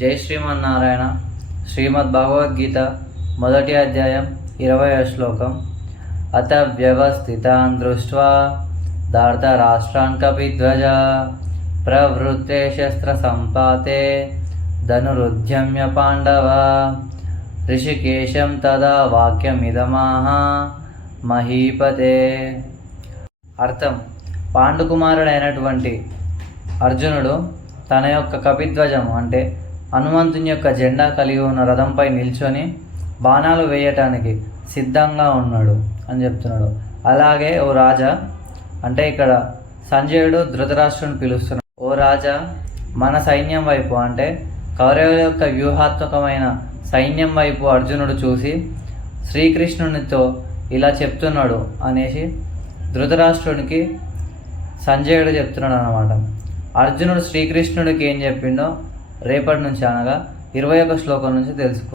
జై శ్రీమన్నారాయణ. శ్రీమద్ భగవద్గీత మొదటి అధ్యాయం 20వ శ్లోకం. అత వ్యవస్థితాన్ దృష్ట్వా ధార్తరాష్ట్రాన్ కపిధ్వజ ప్రవృత్తే శస్త్ర సంపాతే ధనురుద్యమ్య పాండవ ఋషికేశం తదా వాక్యమిదమాహ మహీపతే. అర్థం: పాండుకుమారుడైనటువంటి అర్జునుడు తన యొక్క కపిధ్వజం అంటే హనుమంతుని యొక్క జెండా కలిగి ఉన్న రథంపై నిల్చొని బాణాలు వేయటానికి సిద్ధంగా ఉన్నాడు అని చెప్తున్నాడు. అలాగే ఓ రాజా, అంటే ఇక్కడ సంజయుడు ధృతరాష్ట్రుని పిలుస్తున్నాడు. ఓ రాజా, మన సైన్యం వైపు అంటే కౌరవుల యొక్క వ్యూహాత్మకమైన సైన్యం వైపు అర్జునుడు చూసి శ్రీకృష్ణునితో ఇలా చెప్తున్నాడు అనేసి ధృతరాష్ట్రునికి సంజయుడు చెప్తున్నాడు అన్నమాట. అర్జునుడు శ్రీకృష్ణుడికి ఏం చెప్పిండో రేపటి నుంచి అనగా 21వ శ్లోకం నుంచి తెలుసుకో.